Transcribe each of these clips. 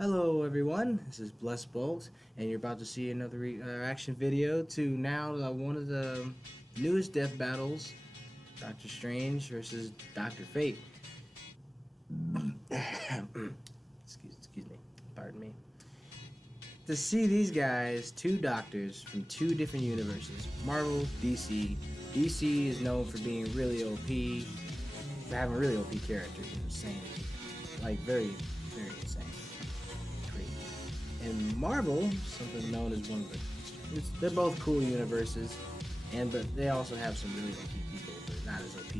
Hello everyone, this is Bless Bolt, and you're about to see another reaction video to now one of the newest death battles, Doctor Strange versus Doctor Fate. excuse me, pardon me. To see these guys, two doctors from two different universes, Marvel, DC. DC is known for being really OP, for having really OP characters, insane, like very insane. And Marvel, something known as one of they're both cool universes, but they also have some really OP people, but not as OP,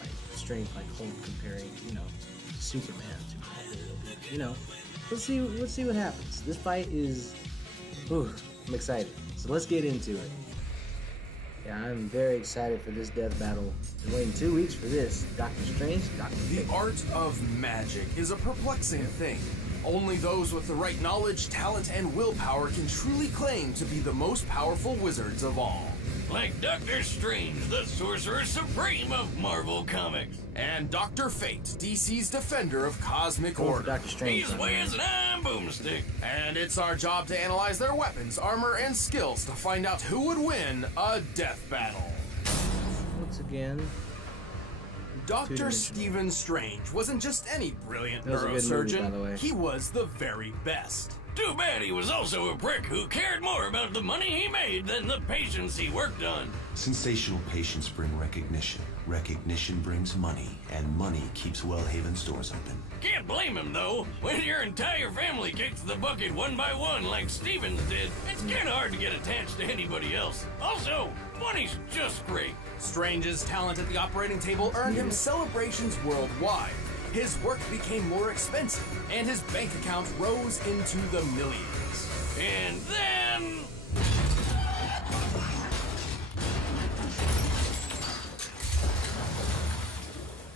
like strength like Hulk comparing, Superman to let's see what happens. This fight is, I'm excited. So let's get into it. Yeah, I'm very excited for this death battle. Been waiting 2 weeks for this. Doctor Strange, Doctor Fate. The art of magic is a perplexing thing. Only those with the right knowledge, talent, and willpower can truly claim to be the most powerful wizards of all. Like Doctor Strange, the Sorcerer Supreme of Marvel Comics. And Dr. Fate, DC's defender of cosmic order. Dr. Strange. He's way as an iron boomstick. And it's our job to analyze their weapons, armor, and skills to find out who would win a death battle. Once again, Dr. Stephen Strange wasn't just any brilliant That was a good movie, by the way. neurosurgeon, he was the very best. Too bad he was also a prick who cared more about the money he made than the patients he worked on. Sensational patients bring recognition. Recognition brings money, and money keeps Wellhaven stores open. Can't blame him, though. When your entire family kicks the bucket one by one like Stevens did, it's kinda hard to get attached to anybody else. Also, money's just great. Strange's talent at the operating table earned him celebrations worldwide. His work became more expensive, and his bank account rose into the millions. And then...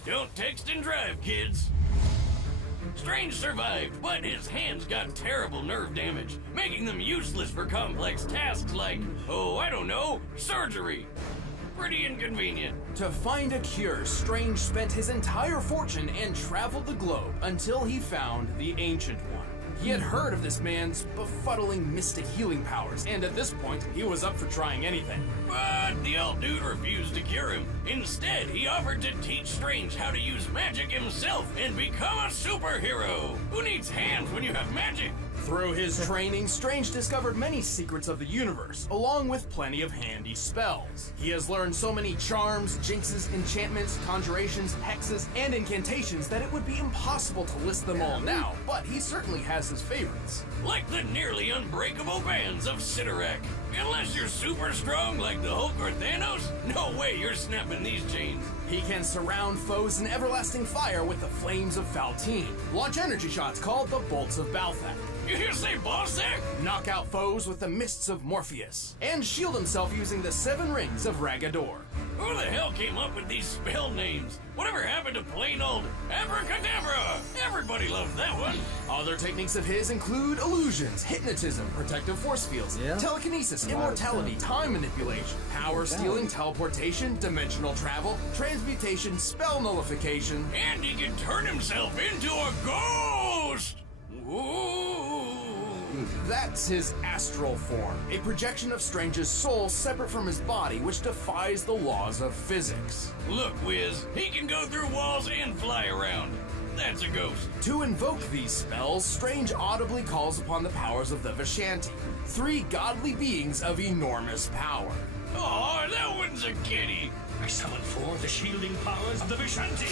Don't text and drive, kids. Strange survived, but his hands got terrible nerve damage, making them useless for complex tasks like, I don't know, surgery. Pretty inconvenient. To find a cure, Strange spent his entire fortune and traveled the globe until he found the Ancient One. He had heard of this man's befuddling mystic healing powers, and at this point, he was up for trying anything. But the old dude refused to cure him. Instead, he offered to teach Strange how to use magic himself and become a superhero. Who needs hands when you have magic? Through his training, Strange discovered many secrets of the universe, along with plenty of handy spells. He has learned so many charms, jinxes, enchantments, conjurations, hexes, and incantations that it would be impossible to list them all now, but he certainly has his favorites. Like the nearly unbreakable bands of Cyttorak. Unless you're super strong like the Hulk or Thanos, no way you're snapping these chains. He can surround foes in everlasting fire with the flames of Faltine, launch energy shots called the Bolts of Balthak, You hear say Balzac? knock out foes with the Mists of Morpheus, and shield himself using the 7 Rings of Ragador. Who the hell came up with these spell names? Whatever happened to plain old Abracadabra? Everybody loved that one. Other techniques of his include illusions, hypnotism, protective force fields, telekinesis, immortality, time manipulation, power stealing, teleportation, dimensional travel, transmutation, spell nullification, And he can turn himself into a ghost! Ooh. That's his astral form, a projection of Strange's soul separate from his body which defies the laws of physics. Look, Wiz, he can go through walls and fly around. That's a ghost. To invoke these spells, Strange audibly calls upon the powers of the Vishanti, 3 godly beings of enormous power. Oh, that one's a kitty. I summon forth the shielding powers of the Vishanti.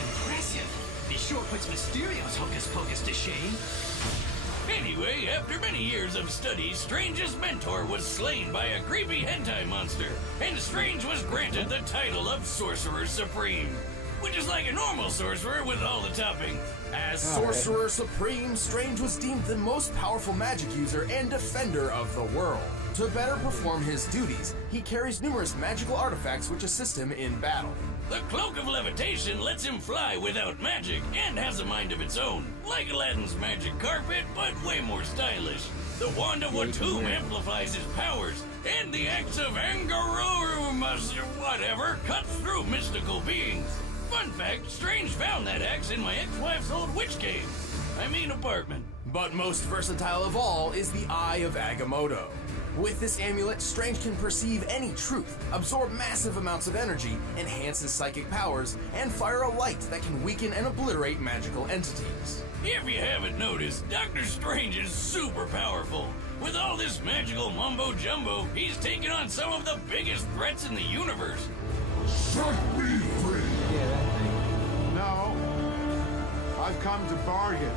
Impressive. This sure puts Mysterio's hocus pocus to shame. Anyway, after many years of study, Strange's mentor was slain by a creepy hentai monster, and Strange was granted the title of Sorcerer Supreme, which is like a normal sorcerer with all the toppings. As Sorcerer Supreme, Strange was deemed the most powerful magic user and defender of the world. To better perform his duties, he carries numerous magical artifacts which assist him in battle. The Cloak of Levitation lets him fly without magic and has a mind of its own, like Aladdin's magic carpet, but way more stylish. The Wand of Watum amplifies his powers, and the Axe of Angarorum, whatever, cuts through mystical beings. Fun fact, Strange found that axe in my ex-wife's old witch cave. I mean apartment. But most versatile of all is the Eye of Agamotto. With this amulet, Strange can perceive any truth, absorb massive amounts of energy, enhance his psychic powers, and fire a light that can weaken and obliterate magical entities. If you haven't noticed, Doctor Strange is super powerful. With all this magical mumbo-jumbo, he's taken on some of the biggest threats in the universe. Set me free! Yeah, that thing. No. I've come to bargain.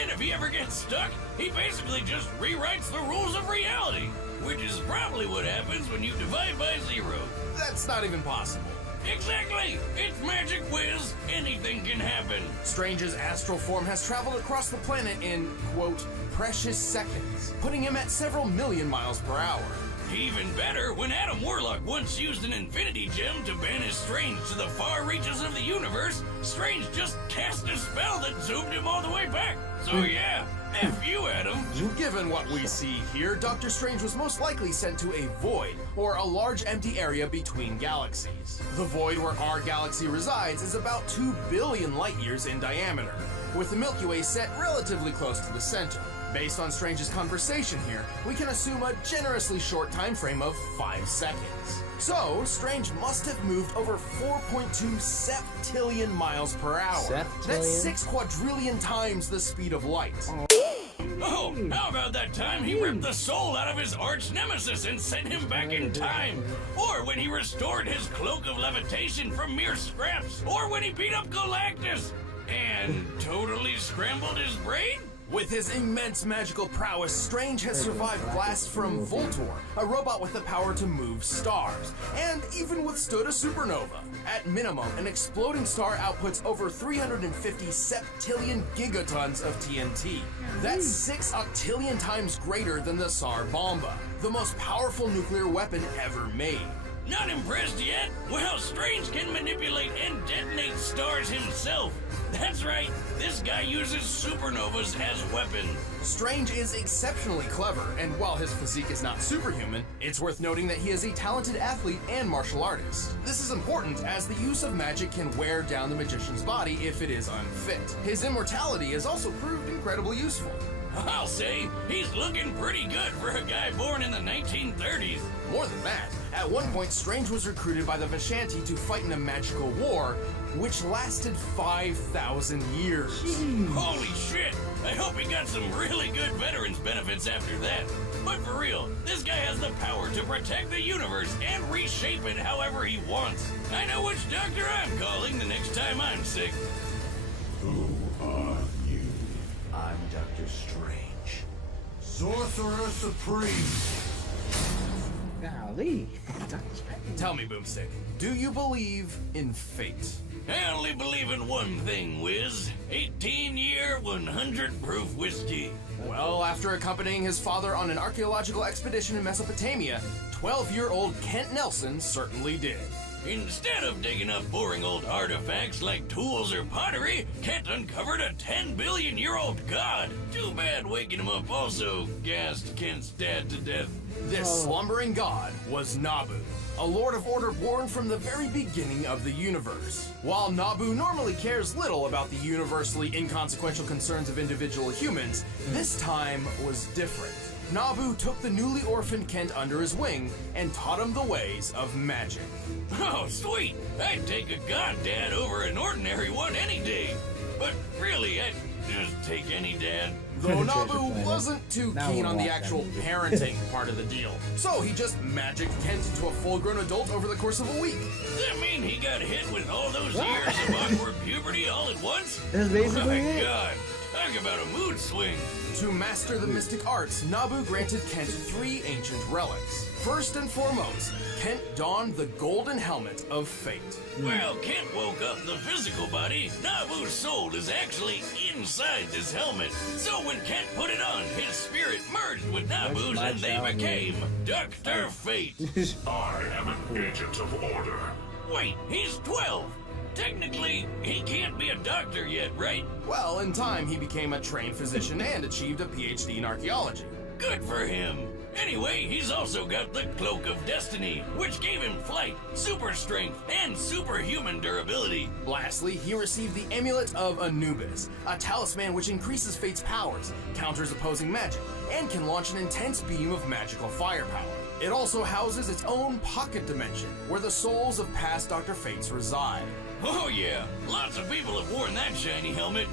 And if he ever gets stuck, he basically just rewrites the rules of reality, which is probably what happens when you divide by zero. That's not even possible. Exactly! It's Magic Whiz. Anything can happen. Strange's astral form has traveled across the planet in, quote, precious seconds, putting him at several million miles per hour. Even better, when Adam Warlock once used an Infinity Gem to banish Strange to the far reaches of the universe, Strange just cast a spell that zoomed him all the way back. So yeah, F you, Adam. Given what we see here, Doctor Strange was most likely sent to a void, or a large empty area between galaxies. The void where our galaxy resides is about 2 billion light years in diameter, with the Milky Way set relatively close to the center. Based on Strange's conversation here, we can assume a generously short time frame of 5 seconds. So, Strange must have moved over 4.2 septillion miles per hour. Septillion? That's 6 quadrillion times the speed of light. Oh, how about that time he ripped the soul out of his arch nemesis and sent him back in time? Or when he restored his cloak of levitation from mere scraps? Or when he beat up Galactus and totally scrambled his brain? With his immense magical prowess, Strange has survived blasts from Voltor, a robot with the power to move stars, and even withstood a supernova. At minimum, an exploding star outputs over 350 septillion gigatons of TNT. That's 6 octillion times greater than the Tsar Bomba, the most powerful nuclear weapon ever made. Not impressed yet? Well, Strange can manipulate and detonate stars himself. That's right, this guy uses supernovas as weapons. Strange is exceptionally clever, and while his physique is not superhuman, it's worth noting that he is a talented athlete and martial artist. This is important as the use of magic can wear down the magician's body if it is unfit. His immortality has also proved incredibly useful. I'll say, he's looking pretty good for a guy born in the 1930s. More than that, at one point Strange was recruited by the Vishanti to fight in a magical war, which lasted 5,000 years. Holy shit! I hope he got some really good veterans benefits after that. But for real, this guy has the power to protect the universe and reshape it however he wants. I know which doctor I'm calling the next time I'm sick. Who are you? I'm Doctor Strange. Sorcerer Supreme. Golly. Tell me, Boomstick, do you believe in fate? I only believe in one thing, Wiz. 18-year, 100-proof whiskey. Well, after accompanying his father on an archaeological expedition in Mesopotamia, 12-year-old Kent Nelson certainly did. Instead of digging up boring old artifacts like tools or pottery, Kent uncovered a 10-billion-year-old god. Too bad waking him up also gassed Kent's dad to death. This slumbering god was Nabu, a Lord of Order born from the very beginning of the universe. While Nabu normally cares little about the universally inconsequential concerns of individual humans, this time was different. Nabu took the newly orphaned Kent under his wing and taught him the ways of magic. Oh, sweet! I'd take a goddad over an ordinary one any day. But really, I'd just take any dad. Though Treasure Nabu planet. wasn't too Now keen we'll on the watch that actual movie. parenting part of the deal. So he just magicked Kent into a full-grown adult over the course of a week. Does that mean he got hit with all those years of awkward puberty all at once? That's basically My it. God, talk about a mood swing. To master the mystic arts, Nabu granted Kent 3 ancient relics. First and foremost, Kent donned the golden helmet of fate. Well, Kent woke up the physical body. Nabu's soul is actually inside this helmet. So when Kent put it on, his spirit merged with Nabu's my and they child became Dr. Fate. I am an agent of order. Wait, he's 12. Technically, he can't be a doctor yet, right? Well, in time, he became a trained physician and achieved a PhD in archaeology. Good for him. Anyway, he's also got the Cloak of Destiny, which gave him flight, super strength, and superhuman durability. Lastly, he received the Amulet of Anubis, a talisman which increases Fate's powers, counters opposing magic, and can launch an intense beam of magical firepower. It also houses its own pocket dimension, where the souls of past Dr. Fates reside. Oh yeah, lots of people have worn that shiny helmet,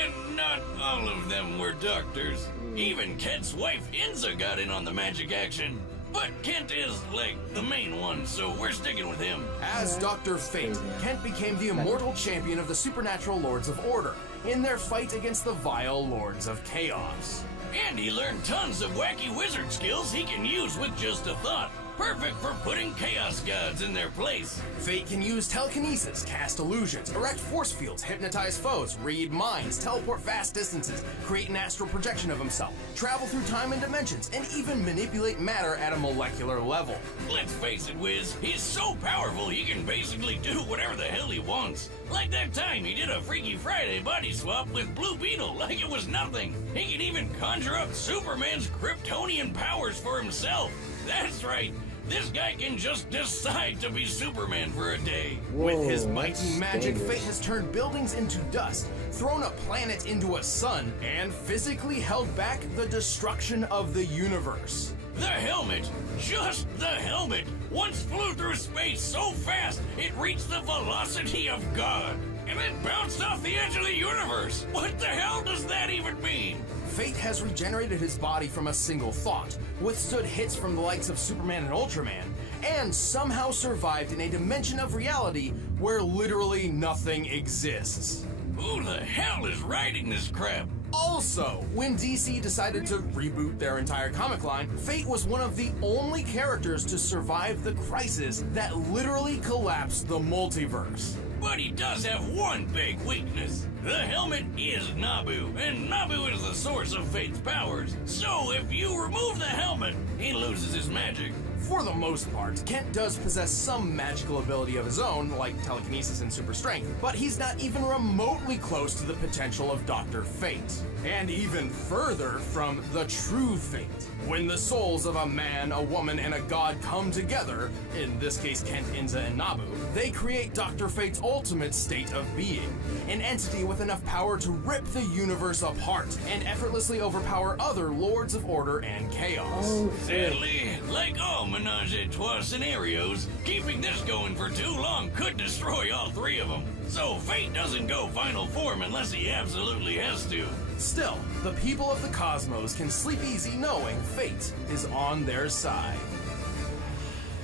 and not all of them were doctors. Even Kent's wife Inza got in on the magic action. But Kent is, like, the main one, so we're sticking with him. As Dr. Fate, Kent became the immortal champion of the supernatural Lords of Order in their fight against the vile Lords of Chaos. And he learned tons of wacky wizard skills he can use with just a thought. Perfect for putting chaos gods in their place. Fate can use telekinesis, cast illusions, erect force fields, hypnotize foes, read minds, teleport vast distances, create an astral projection of himself, travel through time and dimensions, and even manipulate matter at a molecular level. Let's face it, Wiz, he's so powerful he can basically do whatever the hell he wants. Like that time he did a Freaky Friday body swap with Blue Beetle like it was nothing. He can even conjure up Superman's Kryptonian powers for himself. That's right. This guy can just decide to be Superman for a day. With his Whoa, mighty that's magic, dangerous. Fate has turned buildings into dust, thrown a planet into a sun, and physically held back the destruction of the universe. The helmet, just the helmet, once flew through space so fast it reached the velocity of God. And then bounced off the edge of the universe. What the hell does that even mean? Fate has regenerated his body from a single thought, withstood hits from the likes of Superman and Ultraman, and somehow survived in a dimension of reality where literally nothing exists. Who the hell is writing this crap? Also, when DC decided to reboot their entire comic line, Fate was one of the only characters to survive the crisis that literally collapsed the multiverse. But he does have one big weakness. The helmet is Nabu, and Nabu is the source of Fate's powers. So if you remove the helmet, he loses his magic. For the most part, Kent does possess some magical ability of his own, like telekinesis and super strength, but he's not even remotely close to the potential of Dr. Fate. And even further from the true Fate. When the souls of a man, a woman, and a god come together, in this case Kent, Inza, and Nabu, they create Dr. Fate's ultimate state of being. An entity with enough power to rip the universe apart and effortlessly overpower other Lords of Order and Chaos. Oh, Sadly, like all Menage a Trois scenarios, keeping this going for too long could destroy all three of them. So Fate doesn't go final form unless he absolutely has to. Still, the people of the cosmos can sleep easy knowing Fate is on their side.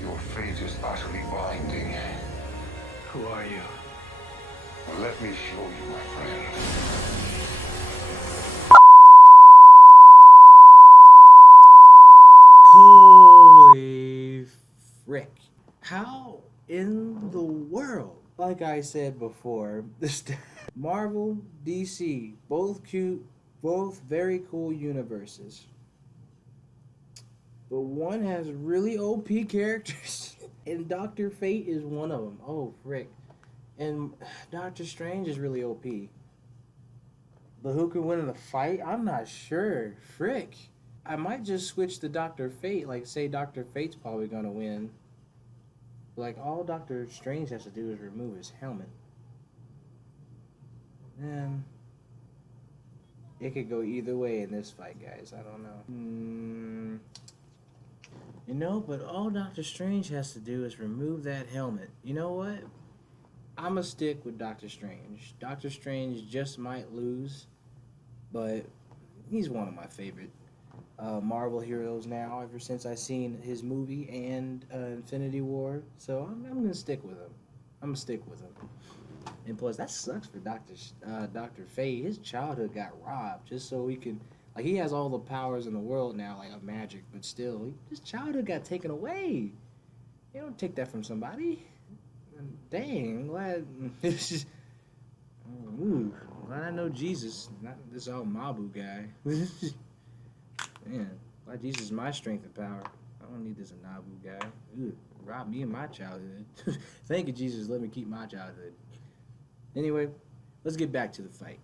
Your fate is utterly binding. Who are you? Let me show you, my friend. Holy frick. How in the world? Like I said before, Marvel, DC, both cute, both very cool universes. But one has really OP characters, and Dr. Fate is one of them. Oh, frick. And Doctor Strange is really OP. But who could win in a fight? I'm not sure. Frick. I might just switch to Dr. Fate. Like, say Dr. Fate's probably gonna win. Like, all Doctor Strange has to do is remove his helmet. And it could go either way in this fight, guys. I don't know. You know, but all Doctor Strange has to do is remove that helmet. You know what? I'ma stick with Doctor Strange. Doctor Strange just might lose, but he's one of my favorite Marvel heroes now, ever since I seen his movie and Infinity War. So I'm gonna stick with him. I'm gonna stick with him. And plus, that sucks for Dr. Fate. His childhood got robbed just so he can, like, he has all the powers in the world now, like of magic, but still, his childhood got taken away. You don't take that from somebody. Dang, I'm glad. Ooh, glad I know Jesus, not this old Mabu guy. Man, glad Jesus is my strength and power. I don't need this Nabu guy. Ooh, rob me of my childhood. Thank you, Jesus. Let me keep my childhood. Anyway, let's get back to the fight.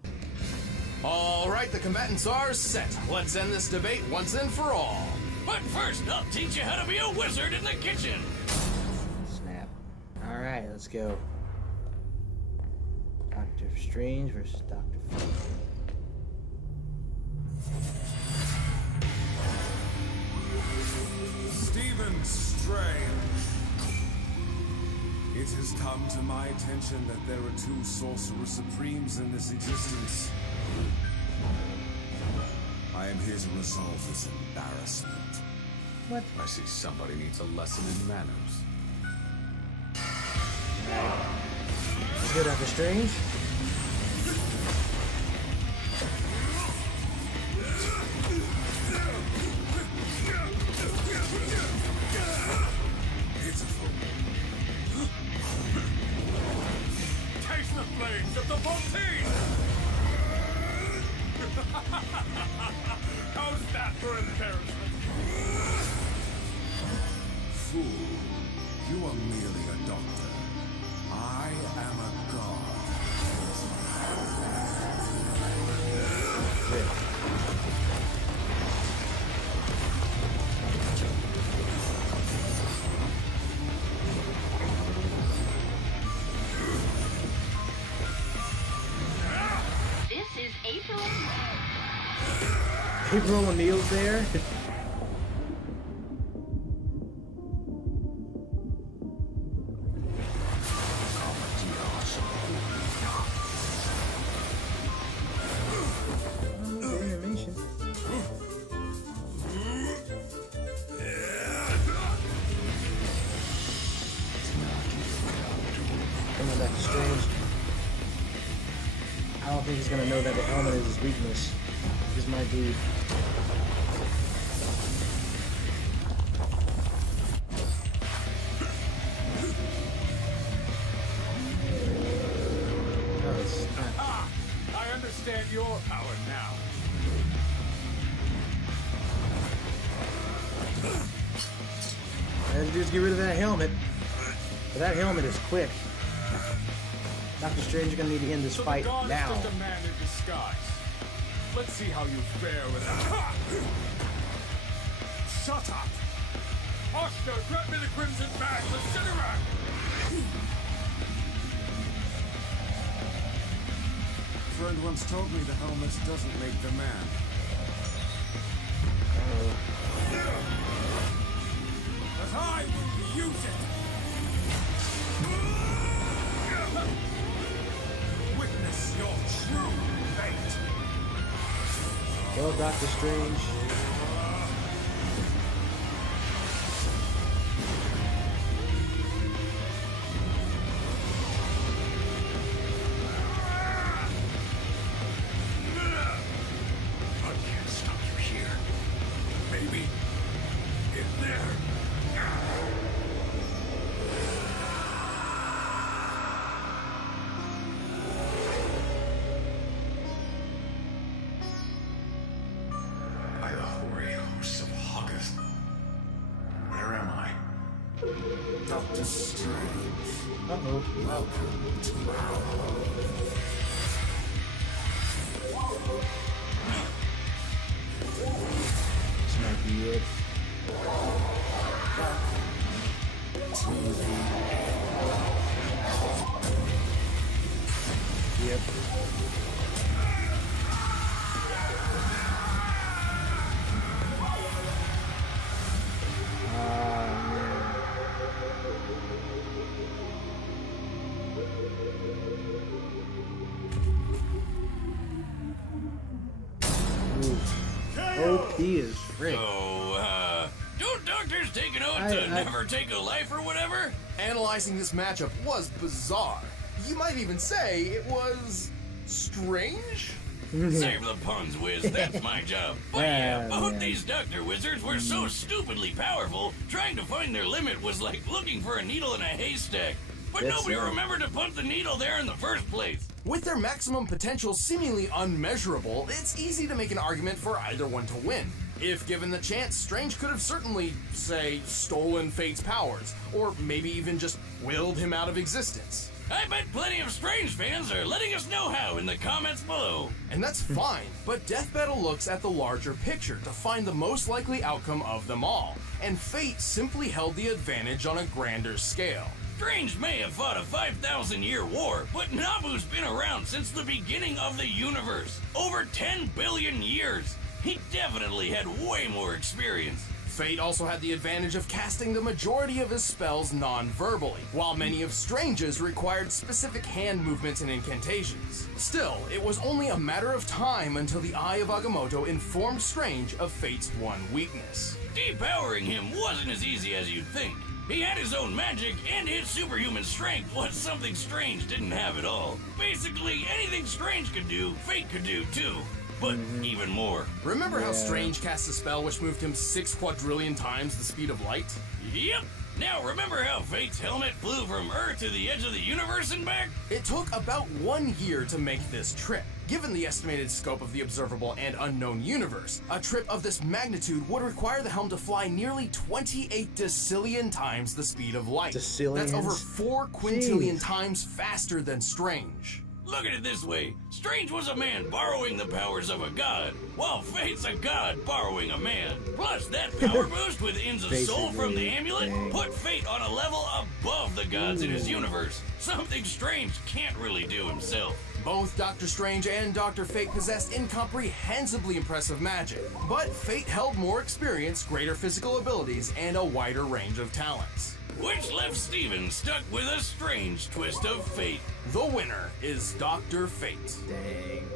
All right, the combatants are set. Let's end this debate once and for all. But first, I'll teach you how to be a wizard in the kitchen. Snap. Alright, let's go. Doctor Strange versus Doctor Fate. Stephen Strange. It has come to my attention that there are two Sorcerer Supremes in this existence. I am here to resolve this embarrassment. What? I see somebody needs a lesson in manners. Let's go, Doctor Strange. Pitiful. Taste the flames of the Fontaine! How's that for embarrassment? Fool, you are merely a doctor. I am a god. This is April. April O'Neil's there. Animation. Come on, Doctor Strange. I don't think he's gonna know that the helmet is his weakness. This might be. Oh, it's not. Ah! I understand your power now. All I have to do is get rid of that helmet. But that helmet is quick. Doctor Strange, you're gonna need to end this So fight the god now. is just a man in disguise. Let's see how you fare with that. Ha! Shut up! Oscar, grab me the crimson bag. Let's sit around. A friend once told me the helmet doesn't make the man. But I will use it! Witness your true fate! Well, Doctor Strange. I can't stop you here. Maybe in there. By the hoary hosts of Hoggoth. Where am I? Doctor Strange, Uh-oh. welcome to our home. This might be it. Yep. Hope he is Rick. So, don't doctors take an oath to never take a life or whatever? Analyzing this matchup was bizarre. You might even say it was strange? Save the puns, Wiz. That's my job. But yeah, both these doctor wizards were so stupidly powerful, trying to find their limit was like looking for a needle in a haystack. But nobody remembered to put the needle there in the first place. With their maximum potential seemingly unmeasurable, it's easy to make an argument for either one to win. If given the chance, Strange could have certainly, say, stolen Fate's powers, or maybe even just willed him out of existence. I bet plenty of Strange fans are letting us know how in the comments below. And that's fine, but Death Battle looks at the larger picture to find the most likely outcome of them all, and Fate simply held the advantage on a grander scale. Strange may have fought a 5,000-year war, but Nabu's been around since the beginning of the universe. Over 10 billion years. He definitely had way more experience. Fate also had the advantage of casting the majority of his spells non-verbally, while many of Strange's required specific hand movements and incantations. Still, it was only a matter of time until the Eye of Agamotto informed Strange of Fate's one weakness. Depowering him wasn't as easy as you'd think. He had his own magic, and his superhuman strength was something Strange didn't have at all. Basically, anything Strange could do, Fate could do too. But even more. Remember how Strange cast a spell which moved him 6 quadrillion times the speed of light? Yep. Now remember how Fate's helmet flew from Earth to the edge of the universe and back? It took about 1 year to make this trip. Given the estimated scope of the observable and unknown universe, a trip of this magnitude would require the helm to fly nearly 28 decillion times the speed of light. Decillions? That's over 4 quintillion times faster than Strange. Look at it this way. Strange was a man borrowing the powers of a god, while Fate's a god borrowing a man. Plus, that power boost with Ins of Soul from the amulet put Fate on a level above the gods in his universe. Something Strange can't really do himself. Both Doctor Strange and Dr. Fate possessed incomprehensibly impressive magic, but Fate held more experience, greater physical abilities, and a wider range of talents. Which left Steven stuck with a strange twist of fate. The winner is Dr. Fate. Dang.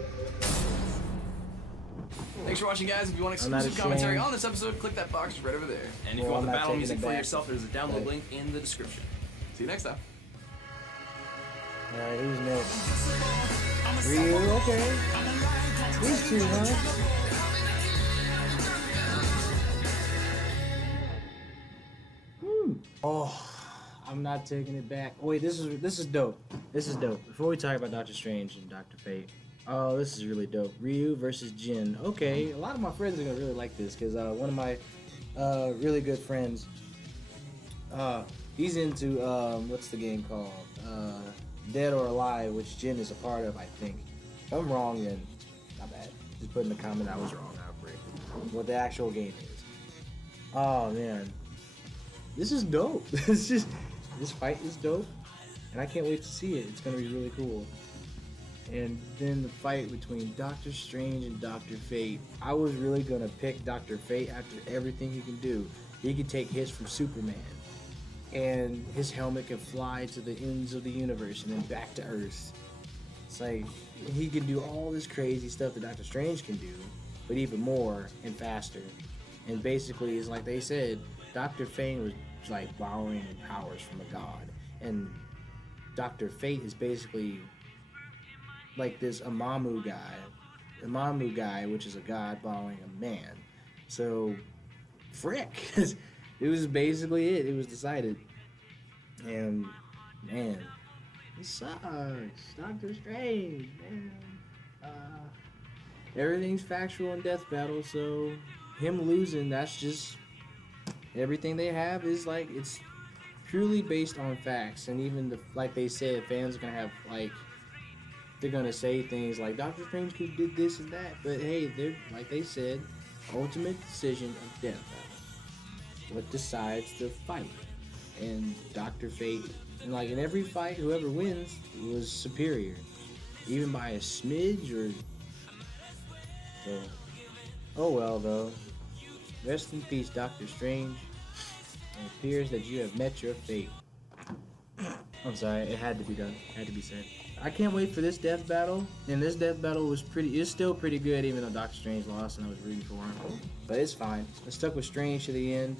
Thanks for watching, guys. If you want I'm not exclusive commentary ashamed. on this episode, click that box right over there. And if you Well, want the I'm not battle taking music it for back. yourself, there's a download Right. link in the description. See you next time. Alright, who's next? Ryu, okay. These two, huh? Oh, I'm not taking it back. Wait, this is dope. This is dope. Before we talk about Doctor Strange and Dr. Fate, oh, this is really dope. Ryu versus Jin. Okay, a lot of my friends are gonna really like this because one of my really good friends, he's into what's the game called? Dead or Alive, which Jin is a part of, I think. If I'm wrong, then not bad. Just put in the comment I was wrong. I'll break what the actual game is. Oh man, this is dope. This fight is dope, and I can't wait to see it. It's gonna be really cool. And then the fight between Doctor Strange and Dr. Fate. I was really gonna pick Dr. Fate after everything he can do. He can take hits from Superman, and his helmet can fly to the ends of the universe and then back to Earth. It's like he can do all this crazy stuff that Doctor Strange can do, but even more and faster. And basically, it's like they said, Dr. Fate was like borrowing powers from a god, and Dr. Fate is basically like this Amamu guy, which is a god borrowing a man. So, frick, it was basically it. It was decided, and man, it sucks. Doctor Strange, man. Everything's factual in Death Battle, so him losing, that's just everything they have is like it's purely based on facts, and even like they said, fans are gonna have like they're gonna say things like Doctor Strange could did this and that, but hey, they're like they said, ultimate decision of Death Battle. What decides the fight? And Dr. Fate, and like in every fight, whoever wins was superior, even by a smidge or so. Oh well, though. Rest in peace, Doctor Strange. It appears that you have met your fate. I'm sorry, it had to be done. It had to be said. I can't wait for this death battle. And this death battle was still pretty good, even though Doctor Strange lost and I was rooting for him. But it's fine. I stuck with Strange to the end.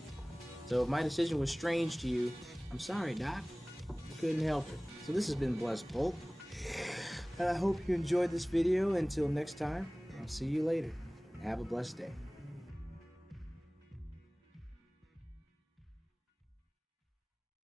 So if my decision was strange to you, I'm sorry, Doc. I couldn't help it. So this has been Blessed Bolt. And I hope you enjoyed this video. Until next time, I'll see you later. Have a blessed day.